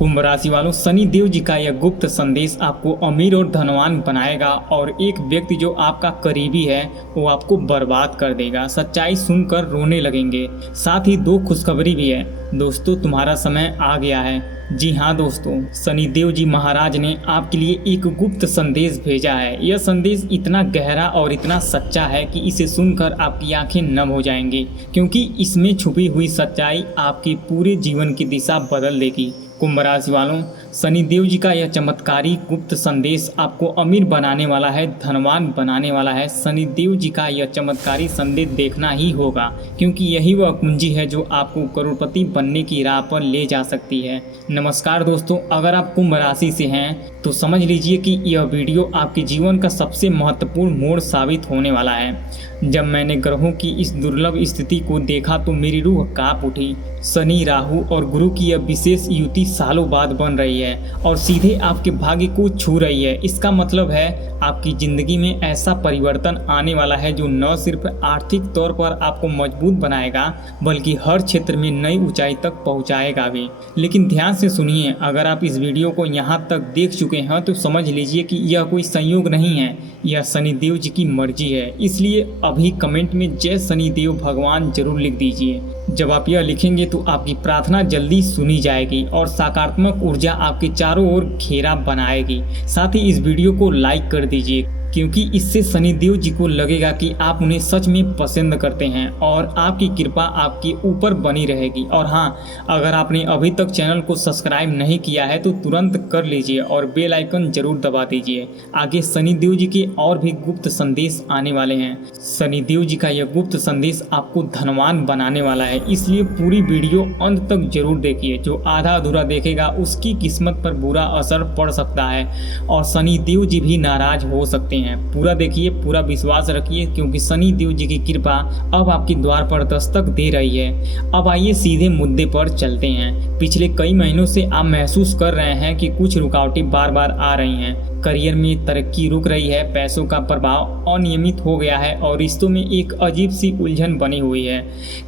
कुंभ राशि वालों, शनि देव जी का यह गुप्त संदेश आपको अमीर और धनवान बनाएगा और एक व्यक्ति जो आपका करीबी है वो आपको बर्बाद कर देगा। सच्चाई सुनकर रोने लगेंगे। साथ ही दो खुशखबरी भी है दोस्तों, तुम्हारा समय आ गया है। जी हाँ दोस्तों, शनि देव जी महाराज ने आपके लिए एक गुप्त संदेश भेजा है। यह संदेश इतना गहरा और इतना सच्चा है कि इसे सुनकर आपकी आंखें नम हो जाएंगी, क्योंकि इसमें छुपी हुई सच्चाई आपके पूरे जीवन की दिशा बदल देगी। कुंभ राशि वालों, शनि देव जी का यह चमत्कारी गुप्त संदेश आपको अमीर बनाने वाला है, धनवान बनाने वाला है। शनि देव जी का यह चमत्कारी संदेश देखना ही होगा, क्योंकि यही वह कुंजी है जो आपको करोड़पति बनने की राह पर ले जा सकती है। नमस्कार दोस्तों, अगर आप कुंभ राशि से हैं तो समझ लीजिए कि यह वीडियो आपके जीवन का सबसे महत्वपूर्ण मोड़ साबित होने वाला है। जब मैंने ग्रहों की इस दुर्लभ स्थिति को देखा तो मेरी रूह कांप उठी। शनि, राहु और गुरु की यह विशेष युति सालों बाद बन रही है और सीधे आपके भाग्य को छू रही है। इसका मतलब है आपकी जिंदगी में ऐसा परिवर्तन आने वाला है जो न सिर्फ आर्थिक तौर पर आपको मजबूत बनाएगा बल्कि हर क्षेत्र में नई ऊंचाई तक पहुंचाएगा भी। लेकिन ध्यान से सुनिए, अगर आप इस वीडियो को यहाँ तक देख चुके हैं तो समझ लीजिए कि यह कोई संयोग नहीं है, यह शनि देव जी की मर्जी है। इसलिए अभी कमेंट में जय शनि देव भगवान जरूर लिख दीजिए। जब आप यह लिखेंगे तो आपकी प्रार्थना जल्दी सुनी जाएगी और सकारात्मक ऊर्जा आपके चारों ओर घेरा बनाएगी। साथ ही इस वीडियो को लाइक कर दीजिए, क्योंकि इससे शनि देव जी को लगेगा कि आप उन्हें सच में पसंद करते हैं और आपकी कृपा आपके ऊपर बनी रहेगी। और हाँ, अगर आपने अभी तक चैनल को सब्सक्राइब नहीं किया है तो तुरंत कर लीजिए और बेल आइकन जरूर दबा दीजिए। आगे शनि देव जी के और भी गुप्त संदेश आने वाले हैं। शनि देव जी का यह गुप्त संदेश आपको धनवान बनाने वाला है, इसलिए पूरी वीडियो अंत तक जरूर देखिए। जो आधा अधूरा देखेगा उसकी किस्मत पर बुरा असर पड़ सकता है और शनि देव जी भी नाराज हो सकते हैं। पूरा देखिए, पूरा विश्वास रखिए, क्योंकि शनि देव जी की कृपा अब आपके द्वार पर दस्तक दे रही है। अब आइए सीधे मुद्दे पर चलते हैं। पिछले कई महीनों से आप महसूस कर रहे हैं कि कुछ रुकावटें बार बार आ रही हैं। करियर में तरक्की रुक रही है, पैसों का प्रभाव अनियमित हो गया है और रिश्तों में एक अजीब सी उलझन बनी हुई है।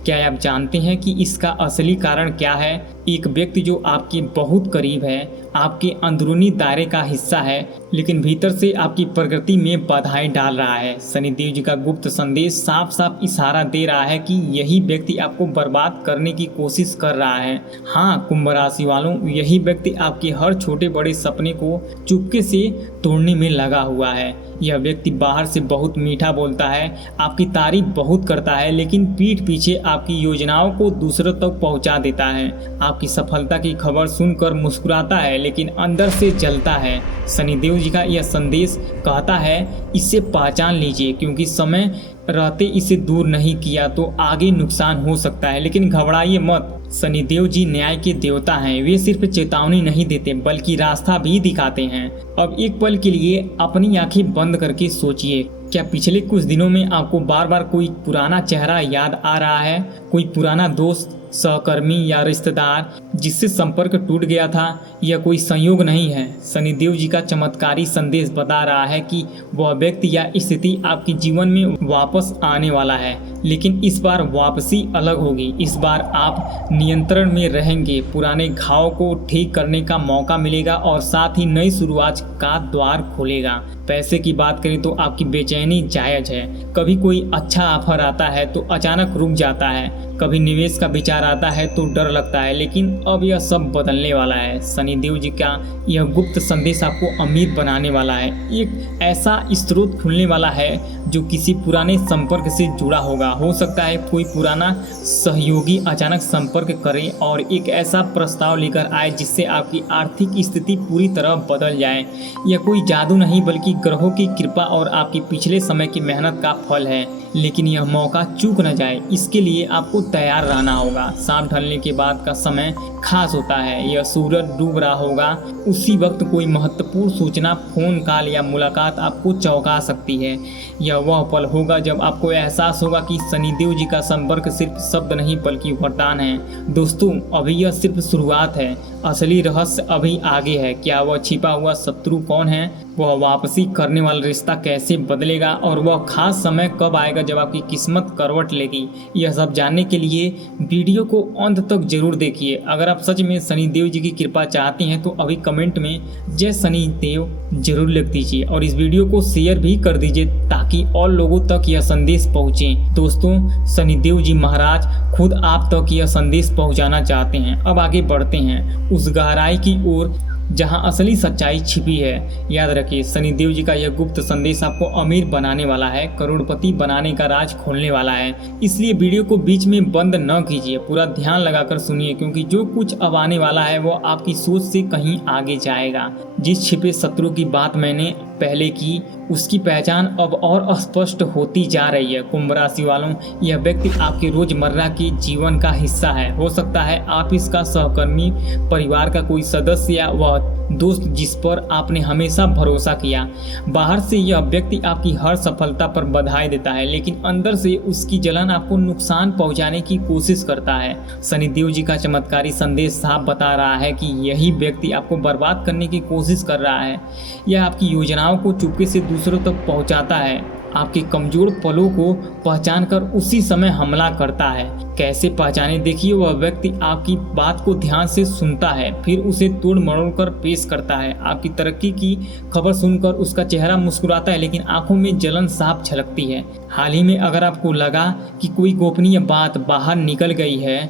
क्या आप जानते हैं कि इसका असली कारण क्या है? एक व्यक्ति जो आपके बहुत करीब है, आपके अंदरूनी दायरे का हिस्सा है, लेकिन भीतर से आपकी प्रगति में बाधाएं डाल रहा है। शनि देव जी का गुप्त संदेश साफ साफ इशारा दे रहा है कि यही व्यक्ति आपको बर्बाद करने की कोशिश कर रहा है। हाँ कुंभ राशि वालों, यही व्यक्ति आपके हर छोटे बड़े सपने को चुपके से तोड़ने में लगा हुआ है। यह व्यक्ति बाहर से बहुत मीठा बोलता है, आपकी तारीफ बहुत करता है, लेकिन पीठ पीछे आपकी योजनाओं को दूसरों तक पहुंचा देता है। आपकी सफलता की खबर सुनकर मुस्कुराता है, लेकिन अंदर से जलता है। शनि देव जी का यह संदेश कहता है, इसे पहचान लीजिए, क्योंकि समय रहते इसे दूर नहीं किया तो आगे नुकसान हो सकता है। लेकिन घबराइए मत, शनि देव जी न्याय के देवता हैं। वे सिर्फ चेतावनी नहीं देते बल्कि रास्ता भी दिखाते हैं। अब एक पल के लिए अपनी आंखें बंद करके सोचिए, क्या पिछले कुछ दिनों में आपको बार बार कोई पुराना चेहरा याद आ रहा है? कोई पुराना दोस्त, सहकर्मी या रिश्तेदार जिससे संपर्क टूट गया था? यह कोई संयोग नहीं है। शनि देव जी का चमत्कारी संदेश बता रहा है कि वह व्यक्ति या स्थिति आपके जीवन में वापस आने वाला है, लेकिन इस बार वापसी अलग होगी। इस बार आप नियंत्रण में रहेंगे, पुराने घाव को ठीक करने का मौका मिलेगा और साथ ही नई शुरुआत का द्वार खुलेगा। पैसे की बात करें तो आपकी बेचैनी जायज है। कभी कोई अच्छा ऑफर आता है तो अचानक रुक जाता है, कभी निवेश का विचार आता है तो डर लगता है, लेकिन अब यह सब बदलने वाला है। शनि देव जी का यह गुप्त संदेश आपको अमीर बनाने वाला है। एक ऐसा स्रोत खुलने वाला है जो किसी पुराने संपर्क से जुड़ा होगा। हो सकता है कोई पुराना सहयोगी अचानक संपर्क करे और एक ऐसा प्रस्ताव लेकर आए जिससे आपकी आर्थिक स्थिति पूरी तरह बदल जाए। यह कोई जादू नहीं बल्कि ग्रहों की कृपा और आपकी पिछले समय की मेहनत का फल है। लेकिन यह मौका चूक न जाए, इसके लिए आपको तैयार रहना होगा। शाम ढलने के बाद का समय खास होता है। यह सूरज डूब रहा होगा, उसी वक्त कोई महत्वपूर्ण सूचना, फोन कॉल या मुलाकात आपको चौंका सकती है। यह वह पल होगा जब आपको एहसास होगा कि शनिदेव जी का संपर्क सिर्फ शब्द नहीं बल्कि वरदान है। दोस्तों, अभी यह सिर्फ शुरुआत है। असली रहस्य अभी आगे है। क्या वह छिपा हुआ शत्रु कौन है, वह वापसी करने वाला रिश्ता कैसे बदलेगा और वह खास समय कब आएगा जब आपकी किस्मत करवट लेगी, यह सब जानने के लिए वीडियो को अंत तक जरूर देखिए। अगर आप सच में शनि देव जी की कृपा चाहते हैं तो अभी कमेंट में जय शनि देव जरूर लिख दीजिए और इस वीडियो को शेयर भी कर दीजिए ताकि और लोगों तक यह संदेश पहुंचे। दोस्तों, शनि देव जी महाराज खुद आप तक यह संदेश पहुंचाना चाहते हैं। अब आगे बढ़ते हैं उस गहराई की ओर जहां असली सच्चाई छिपी है। याद रखिए, शनि देव जी का यह गुप्त संदेश आपको अमीर बनाने वाला है, करोड़पति बनाने का राज खोलने वाला है। इसलिए वीडियो को बीच में बंद न कीजिए, पूरा ध्यान लगाकर सुनिए क्योंकि जो कुछ अब आने वाला है वो आपकी सोच से कहीं आगे जाएगा। जिस छिपे शत्रु की बात मैंने पहले की, उसकी पहचान अब और स्पष्ट होती जा रही है। कुंभ राशि वालों, यह व्यक्ति आपके रोजमर्रा के जीवन का हिस्सा है। हो सकता है आप इसका सहकर्मी, परिवार का कोई सदस्य या वह दोस्त जिस पर आपने हमेशा भरोसा किया। बाहर से यह व्यक्ति आपकी हर सफलता पर बधाई देता है, लेकिन अंदर से उसकी जलन आपको नुकसान पहुंचाने की कोशिश करता है। शनि देव जी का चमत्कारी संदेश साफ बता रहा है कि यही व्यक्ति आपको बर्बाद करने की कोशिश कर रहा है। यह आपकी योजनाओं को चुपके से दूसरों तक पहुंचाता है, आपके कमजोर पलों को पहचानकर उसी समय हमला करता है। कैसे पहचाने? देखिए, वह व्यक्ति आपकी बात को ध्यान से सुनता है, फिर उसे तोड़ मरोड़ कर पेश करता है। आपकी तरक्की की खबर सुनकर उसका चेहरा मुस्कुराता है, लेकिन आंखों में जलन साफ झलकती है। हाल ही में अगर आपको लगा कि कोई गोपनीय बात बाहर निकल गई है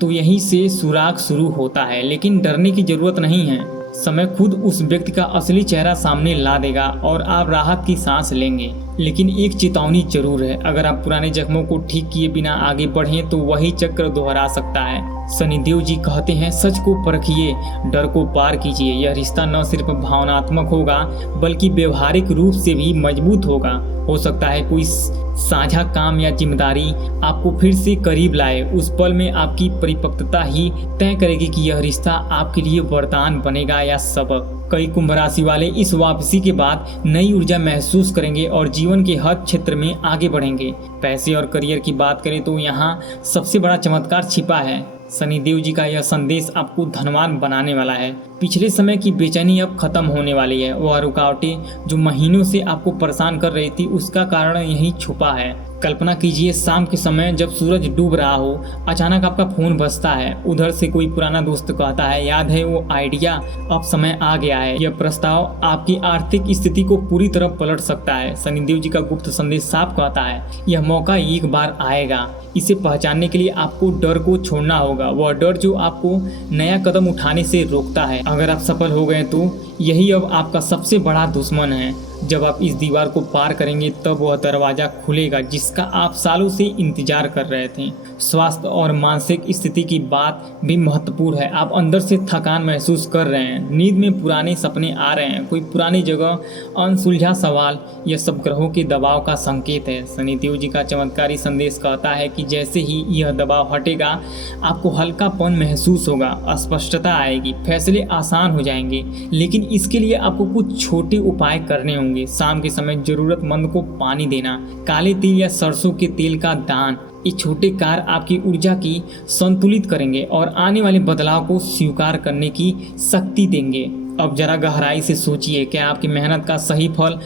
तो यहीं से सुराग शुरू होता है, लेकिन डरने की जरूरत नहीं है। समय खुद उस व्यक्ति का असली चेहरा सामने ला देगा और आप राहत की सांस लेंगे। लेकिन एक चेतावनी जरूर है, अगर आप पुराने जख्मों को ठीक किए बिना आगे बढ़ें तो वही चक्र दोहरा सकता है। शनि देव जी कहते हैं, सच को परखिए, डर को पार कीजिए। यह रिश्ता न सिर्फ भावनात्मक होगा बल्कि व्यवहारिक रूप से भी मजबूत होगा। हो सकता है कोई साझा काम या जिम्मेदारी आपको फिर से करीब लाए। उस पल में आपकी परिपक्वता ही तय करेगी कि यह रिश्ता आपके लिए वरदान बनेगा या सबक। कई कुंभ राशि वाले इस वापसी के बाद नई ऊर्जा महसूस करेंगे और जीवन के हर क्षेत्र में आगे बढ़ेंगे। पैसे और करियर की बात करें तो यहाँ सबसे बड़ा चमत्कार छिपा है। शनि देव जी का यह संदेश आपको धनवान बनाने वाला है। पिछले समय की बेचैनी अब खत्म होने वाली है। वह रुकावटें जो महीनों से आपको परेशान कर रही थी, उसका कारण यही छुपा है। कल्पना कीजिए, शाम के समय जब सूरज डूब रहा हो, अचानक आपका फोन बजता है। उधर से कोई पुराना दोस्त कहता है, याद है वो आइडिया, अब समय आ गया है। यह प्रस्ताव आपकी आर्थिक स्थिति को पूरी तरह पलट सकता है। शनि देव जी का गुप्त संदेश साफ कहता है, यह मौका एक बार आएगा। इसे पहचानने के लिए आपको डर को छोड़ना होगा, वह डर जो आपको नया कदम उठाने से रोकता है। अगर आप सफल हो गए तो यही अब आपका सबसे बड़ा दुश्मन है। जब आप इस दीवार को पार करेंगे तब वह दरवाजा खुलेगा जिसका आप सालों से इंतजार कर रहे थे। स्वास्थ्य और मानसिक स्थिति की बात भी महत्वपूर्ण है। आप अंदर से थकान महसूस कर रहे हैं, नींद में पुराने सपने आ रहे हैं, कोई पुरानी जगह, अनसुलझा सवाल, यह सब ग्रहों के दबाव का संकेत है। शनि देव जी का चमत्कारी संदेश कहता है कि जैसे ही यह दबाव हटेगा आपको हल्कापन महसूस होगा, स्पष्टता आएगी, फैसले आसान हो जाएंगे। लेकिन इसके लिए आपको कुछ छोटे उपाय करने होंगे। शाम के समय जरूरतमंद को पानी देना, काले तिल या सरसों के तेल का दान, ये छोटे कार्य आपकी ऊर्जा की संतुलित करेंगे और आने वाले बदलाव को स्वीकार करने की शक्ति देंगे। अब जरा गहराई से सोचिए, क्या आपकी मेहनत का सही फल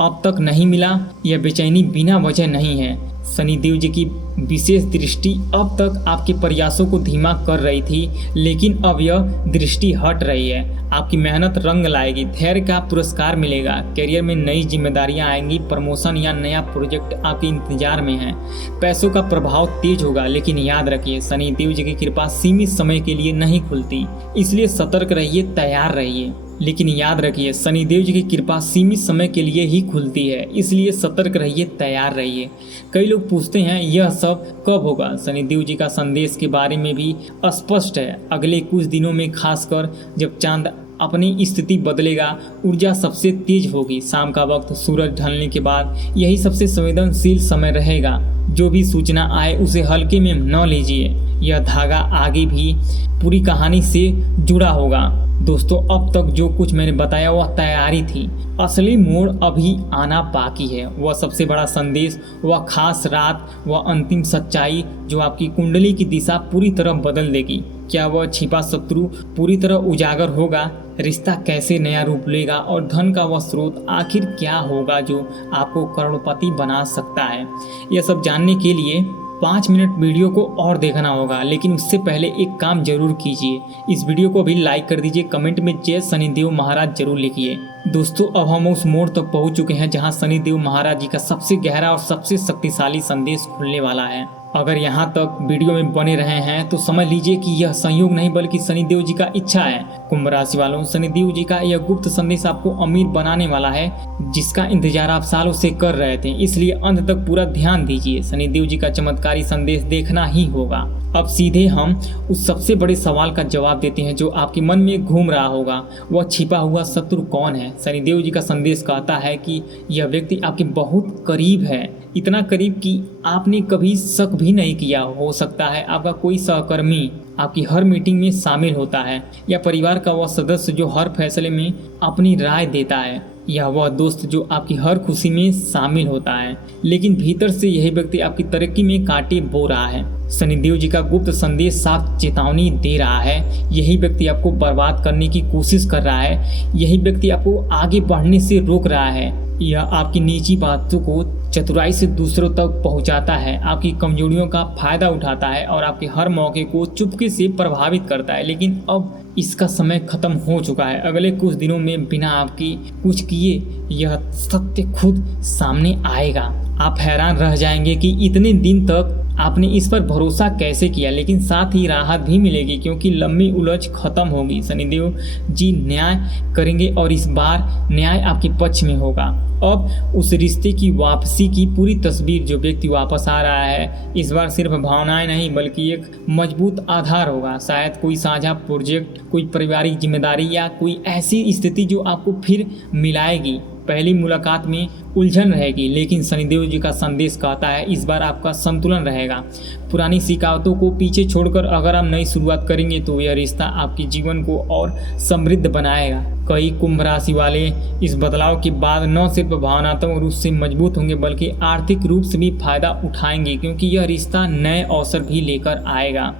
अब तक नहीं मिला? यह बेचैनी बिना वजह नहीं है। शनि देव जी की विशेष दृष्टि अब तक आपके प्रयासों को धीमा कर रही थी, लेकिन अब यह दृष्टि हट रही है। आपकी मेहनत रंग लाएगी, धैर्य का पुरस्कार मिलेगा, करियर में नई जिम्मेदारियां आएंगी, प्रमोशन या नया प्रोजेक्ट आपके इंतजार में है। पैसों का प्रभाव तेज होगा, लेकिन याद रखिए, शनि देव जी की कृपा सीमित समय के लिए नहीं खुलती, इसलिए सतर्क रहिए, तैयार रहिए। लेकिन याद रखिए, शनि देव जी की कृपा सीमित समय के लिए ही खुलती है, इसलिए सतर्क रहिए, तैयार रहिए। कई लोग पूछते हैं यह सब कब होगा? शनि देव जी का संदेश के बारे में भी स्पष्ट है। अगले कुछ दिनों में, खासकर जब चांद अपनी स्थिति बदलेगा, ऊर्जा सबसे तेज होगी। शाम का वक्त सूरज ढलने के बाद यही सबसे संवेदनशील समय रहेगा। जो भी सूचना आए उसे हल्के में न लीजिए। यह धागा आगे भी पूरी कहानी से जुड़ा होगा। दोस्तों, अब तक जो कुछ मैंने बताया वह तैयारी थी, असली मोड़ अभी आना बाकी है। वह सबसे बड़ा संदेश, वह खास रात, वह अंतिम सच्चाई जो आपकी कुंडली की दिशा पूरी तरह बदल देगी। क्या वह छिपा शत्रु पूरी तरह उजागर होगा? रिश्ता कैसे नया रूप लेगा? और धन का वह स्रोत आखिर क्या होगा जो आपको करोड़पति बना सकता है? यह सब जानने के लिए 5 मिनट वीडियो को और देखना होगा, लेकिन उससे पहले एक काम जरूर कीजिए। इस वीडियो को भी लाइक कर दीजिए, कमेंट में जय शनिदेव महाराज जरूर लिखिए। दोस्तों, अब हम उस मोड़ तक पहुंच चुके हैं जहां शनिदेव महाराज जी का सबसे गहरा और सबसे शक्तिशाली संदेश खुलने वाला है। अगर यहाँ तक वीडियो में बने रहे हैं तो समझ लीजिए कि यह संयोग नहीं बल्कि शनिदेव जी का इच्छा है। कुंभ राशि वालों, शनिदेव जी का यह गुप्त संदेश आपको अमीर बनाने वाला है, जिसका इंतजार आप सालों से कर रहे थे। इसलिए अंत तक पूरा ध्यान दीजिए, शनिदेव जी का चमत्कारी संदेश देखना ही होगा। अब सीधे हम उस सबसे बड़े सवाल का जवाब देते हैं जो आपके मन में घूम रहा होगा, वह छिपा हुआ शत्रु कौन है? शनिदेव जी का संदेश कहता है कि यह व्यक्ति आपके बहुत करीब है, इतना करीब कि आपने कभी शक भी नहीं किया। हो सकता है आपका कोई सहकर्मी आपकी हर मीटिंग में शामिल होता है, या परिवार का वह सदस्य जो हर फैसले में अपनी राय देता है, या वह दोस्त जो आपकी हर खुशी में शामिल होता है। लेकिन भीतर से यही व्यक्ति आपकी तरक्की में कांटे बो रहा है। शनिदेव जी का गुप्त संदेश साफ चेतावनी दे रहा है। यही व्यक्ति आपको बर्बाद करने की कोशिश कर रहा है। यही व्यक्ति आपको आगे बढ़ने से रोक रहा है। यह आपकी निजी बातों को चतुराई से दूसरों तक पहुंचाता है, आपकी कमजोरियों का फायदा उठाता है और आपके हर मौके को चुपके से प्रभावित करता है। लेकिन अब इसका समय खत्म हो चुका है। अगले कुछ दिनों में बिना आपके कुछ किए यह सत्य खुद सामने आएगा। आप हैरान रह जाएंगे कि इतने दिन तक आपने इस पर भरोसा कैसे किया, लेकिन साथ ही राहत भी मिलेगी क्योंकि लंबी उलझ खत्म होगी। शनिदेव जी न्याय करेंगे और इस बार न्याय आपके पक्ष में होगा। अब उस रिश्ते की वापसी की पूरी तस्वीर जो व्यक्ति वापस आ रहा है, इस बार सिर्फ भावनाएं नहीं बल्कि एक मजबूत आधार होगा। शायद कोई साझा प्रोजेक्ट, कोई पारिवारिक जिम्मेदारी या कोई ऐसी स्थिति जो आपको फिर मिलाएगी। पहली मुलाकात में उलझन रहेगी, लेकिन शनिदेव जी का संदेश कहता है इस बार आपका संतुलन रहेगा। पुरानी शिकायतों को पीछे छोड़कर अगर आप नई शुरुआत करेंगे तो यह रिश्ता आपके जीवन को और समृद्ध बनाएगा। कई कुंभ राशि वाले इस बदलाव के बाद न सिर्फ भावनात्मक रूप से मजबूत होंगे बल्कि आर्थिक रूप से भी फायदा उठाएंगे, क्योंकि यह रिश्ता नए अवसर भी लेकर आएगा।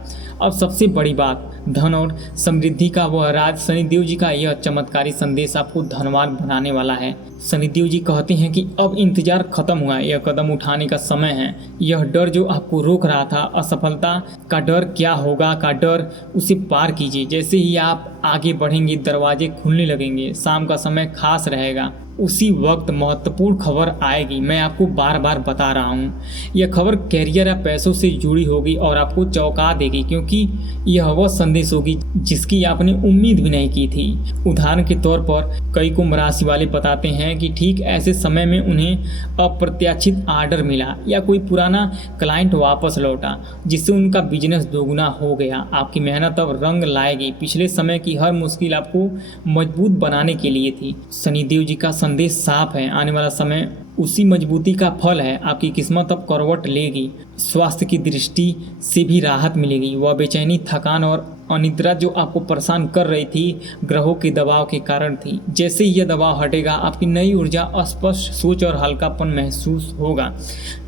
अब सबसे बड़ी बात, धन और समृद्धि का वह राज, शनिदेव जी का यह चमत्कारी संदेश आपको धनवान बनाने वाला है। शनिदेव जी कहते हैं कि अब इंतजार खत्म हुआ है, यह कदम उठाने का समय है। यह डर जो आपको रोक रहा था, असफलता का डर, क्या होगा का डर, उसे पार कीजिए। जैसे ही आप आगे बढ़ेंगे दरवाजे खुलने लगेंगे। शाम का समय खास रहेगा, उसी वक्त महत्वपूर्ण खबर आएगी। मैं आपको बार बार बता रहा हूँ, यह खबर कैरियर या पैसों से जुड़ी होगी और आपको चौंका देगी, क्योंकि यह वह संदेश होगी जिसकी आपने उम्मीद भी नहीं की थी। उदाहरण के तौर पर कई कुंभ राशि वाले बताते हैं कि ठीक ऐसे समय में उन्हें अप्रत्याशित आर्डर मिला या कोई पुराना क्लाइंट वापस लौटा, जिससे उनका बिजनेस दोगुना हो गया। आपकी मेहनत अब रंग लाएगी। पिछले समय की हर मुश्किल आपको मजबूत बनाने के लिए थी। शनिदेव जी का संदेश साफ है, आने वाला समय उसी मजबूती का फल है। आपकी किस्मत अब करवट लेगी। स्वास्थ्य की दृष्टि से भी राहत मिलेगी। वह बेचैनी, थकान और अनिद्रा जो आपको परेशान कर रही थी, ग्रहों के दबाव के कारण थी। जैसे ही यह दबाव हटेगा, आपकी नई ऊर्जा, स्पष्ट सोच और हल्कापन महसूस होगा।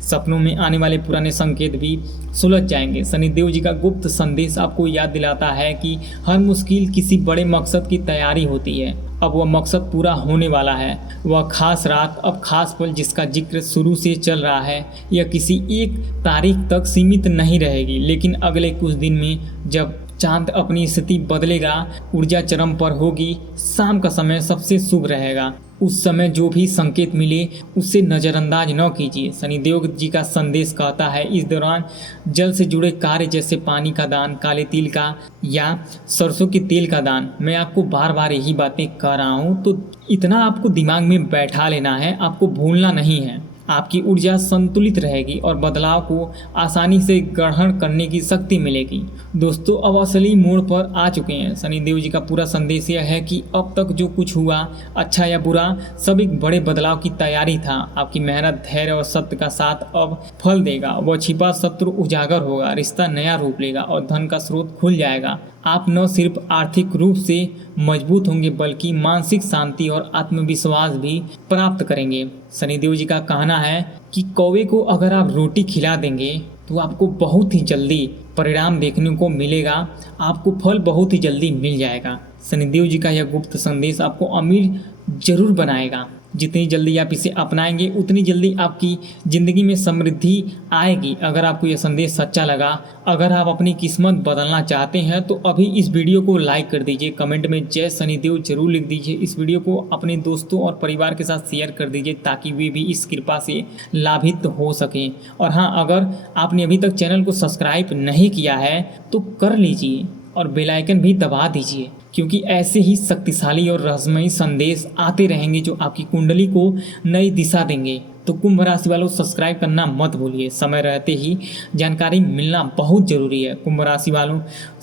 सपनों में आने वाले पुराने संकेत भी सुलझ जाएंगे। शनिदेव जी का गुप्त संदेश आपको याद दिलाता है कि हर मुश्किल किसी बड़े मकसद की तैयारी होती है। अब वह मकसद पूरा होने वाला है। वह खास रात, अब खास पल जिसका जिक्र शुरू से चल रहा है, यह किसी एक तारीख तक सीमित नहीं रहेगी, लेकिन अगले कुछ दिन में जब चांद अपनी स्थिति बदलेगा, ऊर्जा चरम पर होगी, शाम का समय सबसे शुभ रहेगा। उस समय जो भी संकेत मिले उसे नज़रअंदाज न कीजिए। शनिदेव जी का संदेश कहता है इस दौरान जल से जुड़े कार्य जैसे पानी का दान, काले तिल का या सरसों के तेल का दान। मैं आपको बार बार यही बातें कह रहा हूँ, तो इतना आपको दिमाग में बैठा लेना है, आपको भूलना नहीं है। आपकी ऊर्जा संतुलित रहेगी और बदलाव को आसानी से ग्रहण करने की शक्ति मिलेगी। दोस्तों, अब असली मोड़ पर आ चुके हैं। शनिदेव जी का पूरा संदेश यह है कि अब तक जो कुछ हुआ, अच्छा या बुरा, सब एक बड़े बदलाव की तैयारी था। आपकी मेहनत, धैर्य और सत्य का साथ अब फल देगा। वह छिपा शत्रु उजागर होगा, रिश्ता नया रूप लेगा और धन का स्रोत खुल जाएगा। आप न सिर्फ आर्थिक रूप से मजबूत होंगे बल्कि मानसिक शांति और आत्मविश्वास भी प्राप्त करेंगे। शनिदेव जी का कहना है कि कौवे को अगर आप रोटी खिला देंगे तो आपको बहुत ही जल्दी परिणाम देखने को मिलेगा, आपको फल बहुत ही जल्दी मिल जाएगा। शनिदेव जी का यह गुप्त संदेश आपको अमीर जरूर बनाएगा। जितनी जल्दी आप इसे अपनाएंगे उतनी जल्दी आपकी ज़िंदगी में समृद्धि आएगी। अगर आपको यह संदेश सच्चा लगा, अगर आप अपनी किस्मत बदलना चाहते हैं तो अभी इस वीडियो को लाइक कर दीजिए, कमेंट में जय शनिदेव जरूर लिख दीजिए। इस वीडियो को अपने दोस्तों और परिवार के साथ शेयर कर दीजिए ताकि वे भी इस कृपा से लाभित हो सकें। और हाँ, अगर आपने अभी तक चैनल को सब्सक्राइब नहीं किया है तो कर लीजिए और बेल आइकन भी दबा दीजिए, क्योंकि ऐसे ही शक्तिशाली और रहस्यमयी संदेश आते रहेंगे जो आपकी कुंडली को नई दिशा देंगे। तो कुंभ राशि वालों, सब्सक्राइब करना मत भूलिए। समय रहते ही जानकारी मिलना बहुत जरूरी है। कुंभ राशि वालों,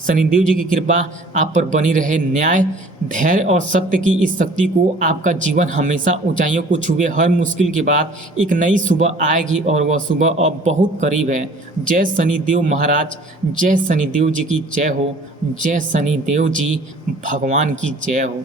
शनिदेव जी की कृपा आप पर बनी रहे। न्याय, धैर्य और सत्य की इस शक्ति को आपका जीवन हमेशा ऊंचाइयों को छुए। हर मुश्किल के बाद एक नई सुबह आएगी और वह सुबह अब बहुत करीब है। जय शनिदेव महाराज, जय शनिदेव जी की जय हो, जय शनिदेव जी भगवान की जय हो।